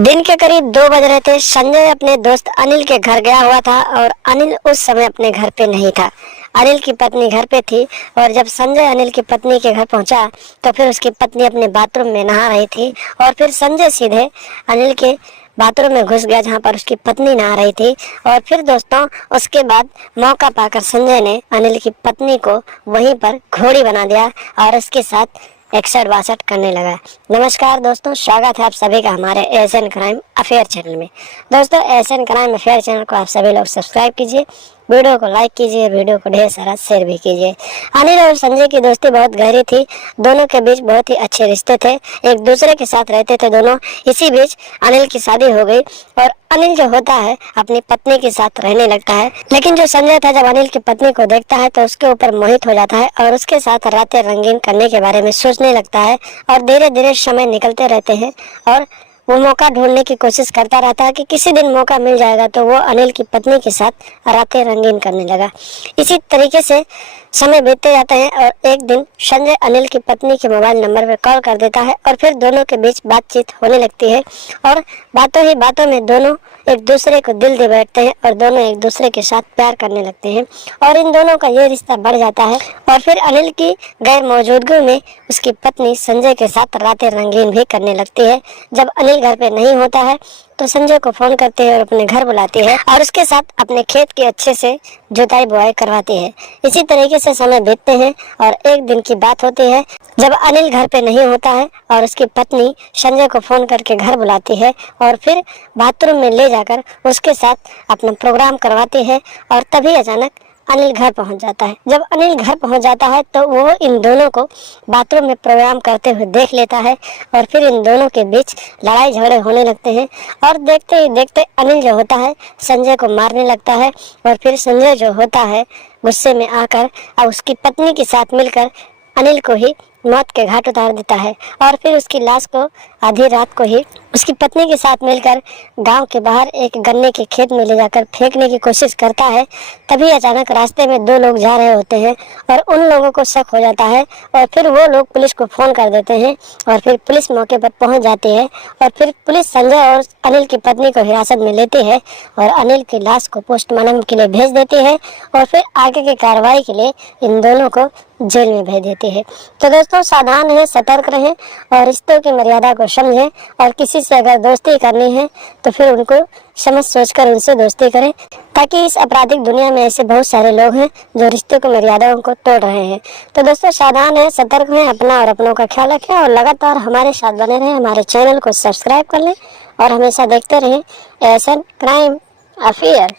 दिन के करीब 2 बज रहे थे। संजय अपने दोस्त अनिल के घर गया हुआ था और अनिल उस समय अपने घर पे नहीं था। अनिल की पत्नी घर पे थी और जब संजय अनिल की पत्नी के घर पहुंचा तो फिर उसकी पत्नी अपने बाथरूम में नहा रही थी और फिर संजय सीधे अनिल के बाथरूम में घुस गया जहां पर उसकी पत्नी नहा रही थी। और फिर दोस्तों उसके बाद मौका पाकर संजय ने अनिल की पत्नी को वहीं पर घोड़ी बना दिया और उसके साथ 61-62 करने लगा। नमस्कार दोस्तों, स्वागत है आप सभी का हमारे एशियन क्राइम अफेयर चैनल में। दोस्तों एशियन क्राइम अफेयर चैनल को आप सभी लोग सब्सक्राइब कीजिए, वीडियो को लाइक कीजिए, वीडियो को ढेर सारा शेयर भी कीजिए। अनिल और संजय की दोस्ती बहुत गहरी थी। दोनों के बीच बहुत ही अच्छे रिश्ते थे, एक दूसरे के साथ रहते थे दोनों। इसी बीच अनिल की शादी हो गई और अनिल जो होता है अपनी पत्नी के साथ रहने लगता है। लेकिन जो संजय था जब अनिल की पत्नी को देखता है तो उसके ऊपर मोहित हो जाता है और उसके साथ रातें रंगीन करने के बारे में सोचने लगता है। और धीरे धीरे समय निकलते रहते हैं और वो मौका ढूंढने की कोशिश करता रहता है कि किसी दिन मौका मिल जाएगा तो वो अनिल की पत्नी के साथ रातें रंगीन करने लगा। इसी तरीके से समय बीतते जाते हैं और एक दिन संजय अनिल की पत्नी के मोबाइल नंबर पर कॉल कर देता है और फिर दोनों के बीच बातचीत होने लगती है और बातों ही बातों में दोनों एक दूसरे को दिल दे बैठते हैं और दोनों एक दूसरे के साथ प्यार करने लगते हैं और इन दोनों का ये रिश्ता बढ़ जाता है। और फिर अनिल की गैर मौजूदगी में उसकी पत्नी संजय के साथ रातें रंगीन भी करने लगती है। जब अनिल घर पे नहीं होता है तो संजय को फोन करती है और अपने घर बुलाती है और उसके साथ अपने खेत की अच्छे से जुताई बुआई करवाती है। इसी तरीके से समय बीतते हैं और एक दिन की बात होती है जब अनिल घर पे नहीं होता है और उसकी पत्नी संजय को फोन करके घर बुलाती है और फिर बाथरूम में ले जाकर उसके साथ अपना प्रोग्राम करवाती है। और तभी अचानक अनिल घर पहुंच जाता है। जब अनिल घर पहुंच जाता है तो वो इन दोनों को बाथरूम में प्रोग्राम करते हुए देख लेता है और फिर इन दोनों के बीच लड़ाई झगड़े होने लगते हैं और देखते ही देखते अनिल जो होता है संजय को मारने लगता है। और फिर संजय जो होता है गुस्से में आकर और उसकी पत्नी के साथ मिलकर अनिल को ही मौत के घाट उतार देता है और फिर उसकी लाश को आधी रात को ही उसकी पत्नी के साथ मिलकर गांव के बाहर एक गन्ने के खेत में ले जाकर फेंकने की कोशिश करता है। तभी अचानक रास्ते में 2 लोग जा रहे होते हैं और उन लोगों को शक हो जाता है और फिर वो लोग पुलिस को फोन कर देते हैं और फिर पुलिस मौके पर पहुंच जाती है और फिर पुलिस संजय और अनिल की पत्नी को हिरासत में लेती है और अनिल की लाश को पोस्टमार्टम के लिए भेज देती है और फिर आगे की कार्रवाई के लिए इन दोनों को जेल में भेज देती है। तो दोस्तों सावधान रहें, सतर्क रहें और रिश्तों की मर्यादा को समझें और किसी से अगर दोस्ती करनी है तो फिर उनको समझ सोचकर उनसे दोस्ती करें, ताकि इस आपराधिक दुनिया में ऐसे बहुत सारे लोग हैं जो रिश्तों की मर्यादाओं को तोड़ रहे हैं। तो दोस्तों सावधान रहें, सतर्क रहें, अपना और अपनों का ख्याल रखें और लगातार हमारे साथ बने रहें। हमारे चैनल को सब्सक्राइब कर लें और हमेशा देखते रहें एशियन क्राइम अफेयर।